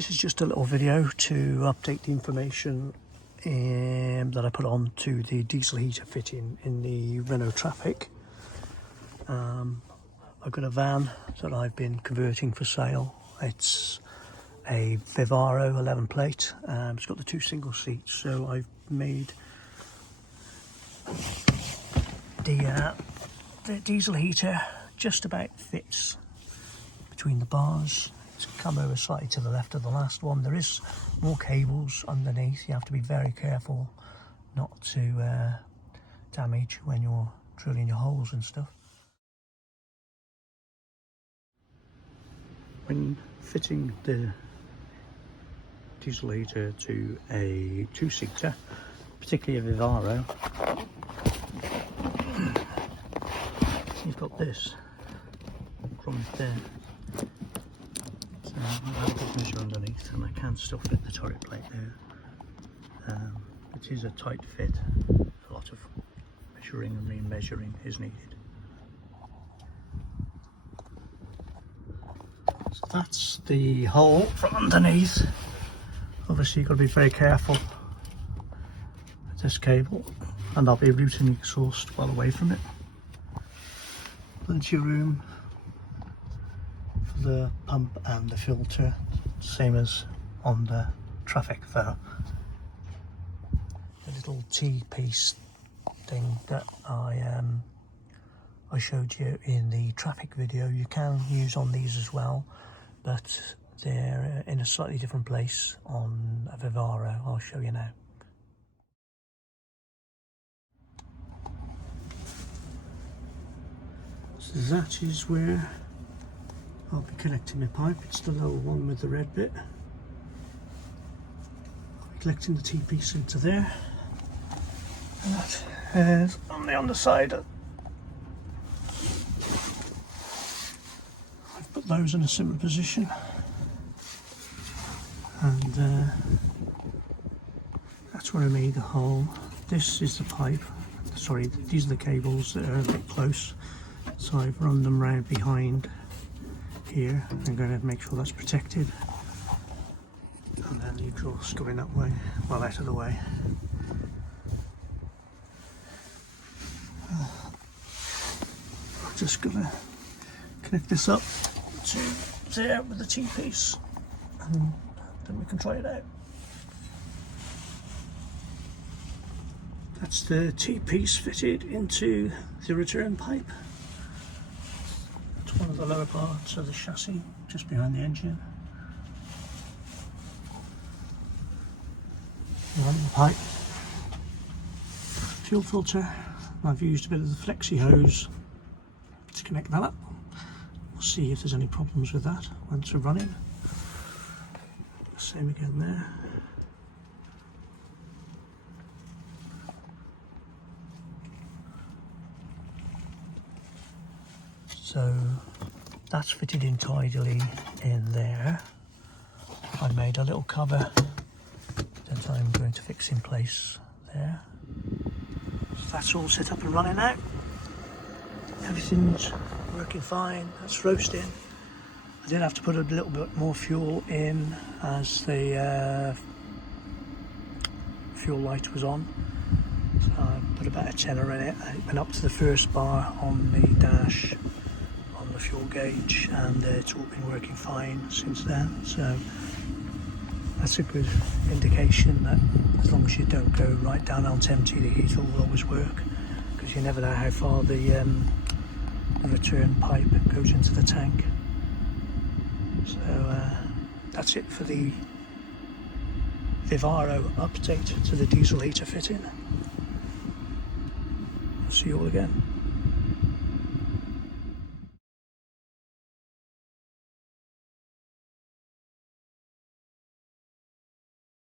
This is just a little video to update the information that I put on to the diesel heater fitting in the Renault Traffic. I've got a van that I've been converting for sale. It's a Vivaro 11 plate. It's got the 2 single seats, so I've made the diesel heater just about fits between the bars. It's come over slightly to the left of the last one. There is more cables underneath. You have to be very careful not to damage when you're drilling your holes and stuff. When fitting the diesel heater to a 2-seater, particularly a Vivaro, you've got this from there. So I've had a good measure underneath, and I can still fit the turret plate there. It is a tight fit. A lot of measuring and re-measuring is needed. So that's the hole from underneath. Obviously you've got to be very careful with this cable, and I'll be routing the exhaust well away from it. Plenty of room for the pump and the filter, same as on the Traffic though. The little T-piece thing that I showed you in the Traffic video, you can use on these as well, but they're in a slightly different place on a Vivaro. I'll show you now. So that is where I'll be connecting my pipe. It's the little one with the red bit. I'll be collecting the T-piece into there. And that is on the underside. I've put those in a similar position. And that's where I made the hole. This is the pipe. Sorry, these are the cables that are a bit close. So I've run them round behind here. I'm going to make sure that's protected. And then the exhaust going that way, well out of the way. I'm just going to connect this up to there with the T-piece, and then we can try it out. That's the T-piece fitted into the return pipe. It's one of the lower parts of the chassis, just behind the engine. And the pipe. Fuel filter. I've used a bit of the flexi hose to connect that up. We'll see if there's any problems with that once we're running. Same again there. So that's fitted in tidily in there. I made a little cover that I'm going to fix in place there. So that's all set up and running now. Everything's working fine. That's roasting. I did have to put a little bit more fuel in as the fuel light was on. So I put about a tenner in it. It went up to the first bar on the dash on the fuel gauge, and it's all been working fine since then. So that's a good indication that as long as you don't go right down onto empty, the heater will always work, because you never know how far the return pipe goes into the tank. So that's it for the Vivaro update to the diesel heater fitting. I'll see you all again.